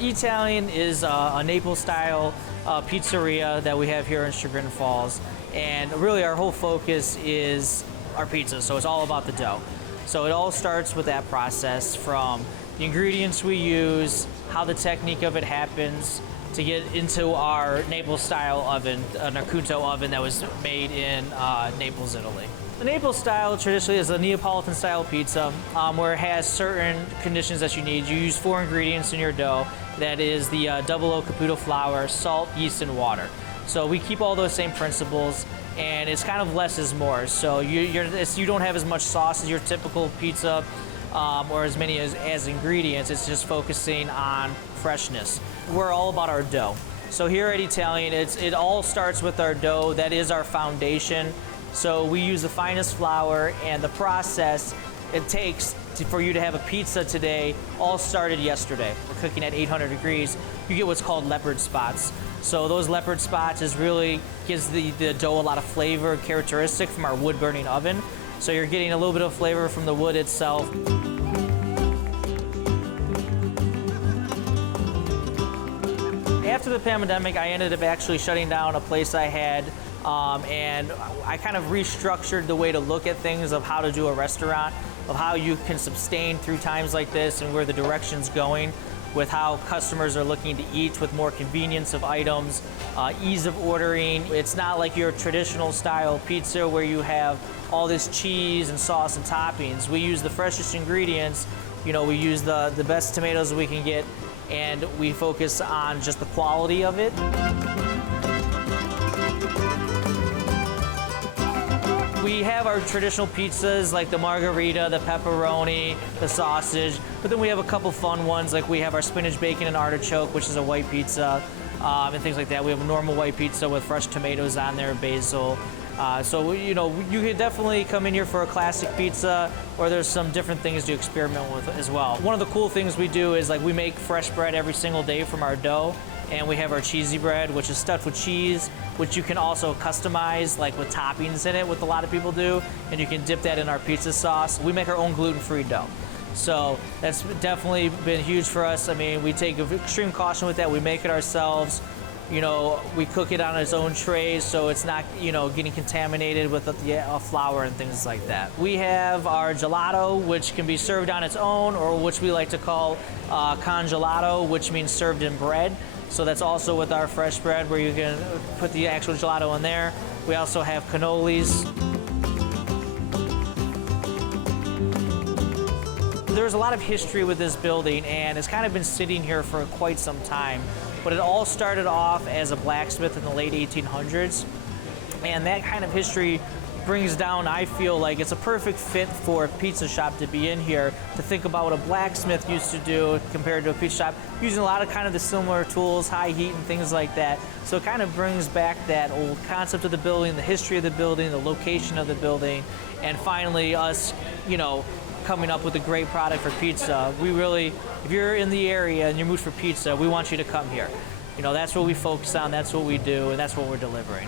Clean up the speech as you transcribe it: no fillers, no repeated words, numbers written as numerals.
ETalian is a Naples-style pizzeria that we have here in Chagrin Falls, and really our whole focus is our pizza, so it's all about the dough. So it all starts with that process, from the ingredients we use, how the technique of it happens, to get into our Naples-style oven, an Acuto oven that was made in Naples, Italy. The Naples style traditionally is a Neapolitan-style pizza where it has certain conditions that you need. You use 4 ingredients in your dough. That is the double O Caputo flour, salt, yeast, and water. So we keep all those same principles, and it's kind of less is more. So you don't have as much sauce as your typical pizza or as many as ingredients. It's just focusing on freshness. We're all about our dough. So here at ETalian, it all starts with our dough. That is our foundation. So we use the finest flour, and the process it takes for you to have a pizza today all started yesterday. We're cooking at 800 degrees. You get what's called leopard spots. So those leopard spots really gives the dough a lot of flavor and characteristic from our wood burning oven. So you're getting a little bit of flavor from the wood itself. After the pandemic, I ended up actually shutting down a place I had, and I kind of restructured the way to look at things of how to do a restaurant, of how you can sustain through times like this and where the direction's going with how customers are looking to eat, with more convenience of items, ease of ordering. It's not like your traditional style pizza where you have all this cheese and sauce and toppings. We use the freshest ingredients. You know, we use the best tomatoes we can get, and we focus on just the quality of it. We have our traditional pizzas like the margherita, the pepperoni, the sausage, but then we have a couple fun ones, like we have our spinach, bacon, and artichoke, which is a white pizza, and things like that. We have a normal white pizza with fresh tomatoes on there, basil. So, you know, you could definitely come in here for a classic pizza, or there's some different things to experiment with as well. One of the cool things we do is like we make fresh bread every single day from our dough, and we have our cheesy bread, which is stuffed with cheese, which you can also customize like with toppings in it, what a lot of people do, and you can dip that in our pizza sauce. We make our own gluten-free dough. So that's definitely been huge for us. I mean, we take extreme caution with that. We make it ourselves. You know, we cook it on its own trays, so it's not, you know, getting contaminated with the flour and things like that. We have our gelato, which can be served on its own, or which we like to call congelato, which means served in bread. So that's also with our fresh bread, where you can put the actual gelato in there. We also have cannolis. There's a lot of history with this building, and it's kind of been sitting here for quite some time. But it all started off as a blacksmith in the late 1800s. And that kind of history brings down, I feel like it's a perfect fit for a pizza shop to be in here, to think about what a blacksmith used to do compared to a pizza shop, using a lot of kind of the similar tools, high heat and things like that. So it kind of brings back that old concept of the building, the history of the building, the location of the building, and finally us, you know, coming up with a great product for pizza. We really, if you're in the area and you're moved for pizza, we want you to come here. You know, that's what we focus on, that's what we do, and that's what we're delivering.